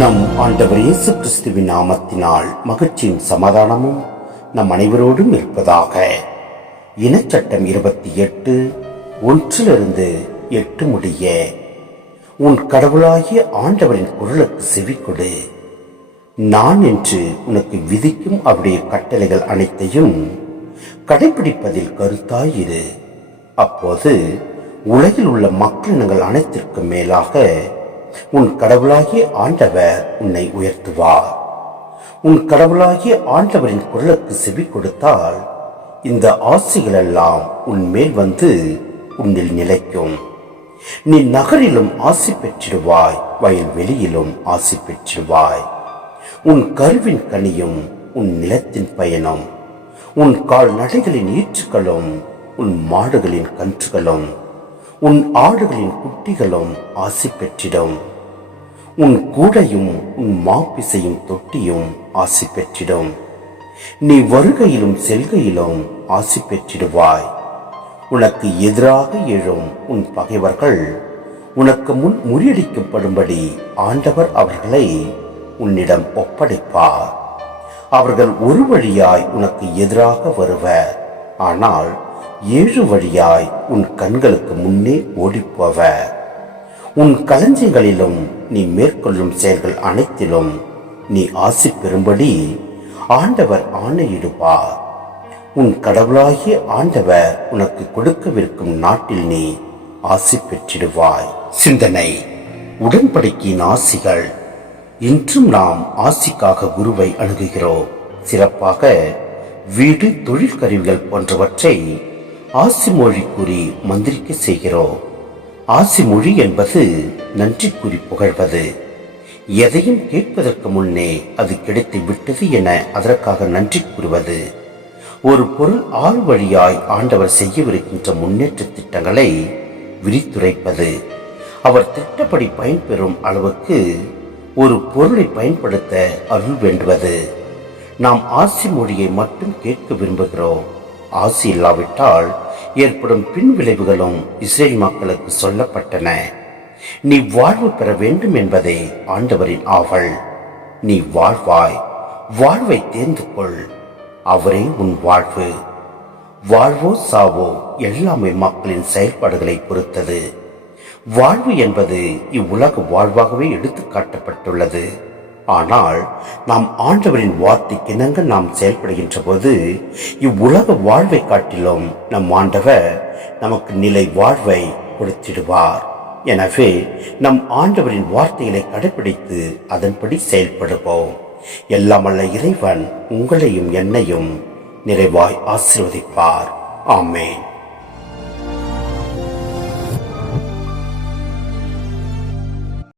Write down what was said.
நம் ஆண்டவர் இயேசு கிறிஸ்துவின் நாமத்தினால் மகிழ்ச்சியும் சமாதானமும் நம் அனைவரோடும் இருப்பதாக. இனச்சட்டம் இருபத்தி எட்டு ஒன்றிலிருந்து எட்டு முடிய உன் கடவுளாகிய ஆண்டவரின் குரலுக்கு செவிக்கொடு நான் என்று உனக்கு விதிக்கும் அவருடைய கட்டளைகள் அனைத்தையும் கடைபிடிப்பதில் கருத்தாயிரு. அப்போது உலகில் உள்ள மக்களினங்கள் அனைத்திற்கும் மேலாக உன் கடவுளாகிய ஆண்டவர் உன்னை உயர்த்துவார். உன் கடவுளாகிய ஆண்டவரின் குரலுக்கு செவி கொடுத்தால் இந்த ஆசைகள் எல்லாம் உன் மேல் வந்து உன்னில் நிலைக்கும். நீ நகரிலும் ஆசி பெற்றிடுவாய் வயல்வெளியிலும் ஆசி பெற்றிடுவாய். உன் கருவின் கனியும் உன் நிலத்தின் பயணம் உன் கால்நடைகளின் ஈற்றுகளும் உன் மாடுகளின் கன்றுகளும் உன் ஆடுகளின் குட்டிகளும் ஆசி பெற்றிடும். உன் கூடையும் உன் மாப்பிசையும் தொட்டியும் ஆசி பெற்றிடும். நீ வருகையிலும் செல்கையிலும் ஆசி பெற்றிடுவாய். உனக்கு எதிராக எழும் உன் பகைவர்கள் உனக்கு முன் முறியடிக்கப்படும்படி ஆண்டவர் அவர்களை உன்னிடம் ஒப்படைப்பார். அவர்கள் ஒரு வழியாய் உனக்கு எதிராக வருவர். ஆனால் ஏழு வழியாய் உன் கண்களுக்கு முன்னே ஓடிப்போவர் உன் களஞ்சியங்களிலும் நீ மேற்கொள்ளும் செயல்கள் அனைத்திலும் நீ ஆசி பெறும்படி ஆண்டவர் ஆணையிடுவார். உன் கடவுளாகிய ஆண்டவர் உனக்கு கொடுக்கவிருக்கும் நாட்டில் நீ ஆசி பெற்றிடுவாய். சிந்தனை உடன்படிக்கையின் ஆசிகள். இன்றும் நாம் ஆசிக்காக குருவை அணுகுகிறோம். சிறப்பாக வீடு தொழில் கருவிகள் போன்றவற்றை ஆசி மொழி கூறி மந்திரிக்க செய்கிறோம். ஆசி மொழி என்பது நன்றி கூறி புகழ்வது. எதையும் கேட்பதற்கு முன்னே அது கிடைத்து விட்டது என அதற்காக நன்றி கூறுவது. ஒரு பொருள் ஆள் வழியாய் ஆண்டவர் செய்யவிருக்கின்ற முன்னேற்ற திட்டங்களை விரித்துரைப்பது. அவர் திட்டப்படி பயன்பெறும் அளவுக்கு ஒரு பொருளை பயன்படுத்த அருள் வேண்டுவது. நாம் ஆசி மொழியை மட்டும் கேட்க விரும்புகிறோம். ஆசி இல்லாவிட்டால் ஏற்படும் பின்விளைவுகளும் இஸ்ரேல் மக்களுக்கு சொல்லப்பட்டன. நீ வாழ்வு பெற வேண்டும் என்பதே ஆண்டவரின் ஆவல். நீ வாழ்வாய் வாழ்வை தேர்ந்து கொள் அவரே உன் வாழ்வு. வாழ்வோ சாவோ எல்லாமே மக்களின் செயல்பாடுகளை பொறுத்தது. வாழ்வு என்பது இவ்வுலக வாழ்வாகவே எடுத்து காட்டப்பட்டுள்ளது. ஆனால் நாம் ஆண்டவரின் வார்த்தைக்கிணங்க நாம் செயல்படுகின்ற போது இவ்வுலக வாழ்வை காட்டிலும் நம் ஆண்டவர் நமக்கு நிலை வாழ்வை கொடுத்திடுவார். எனவே நம் ஆண்டவரின் வார்த்தைகளை கடைபிடித்து அதன்படி செயல்படுவோம். எல்லாமல்ல இறைவன் உங்களையும் என்னையும் நிறைவாய் ஆசிர்வதிப்பார். ஆமேன்.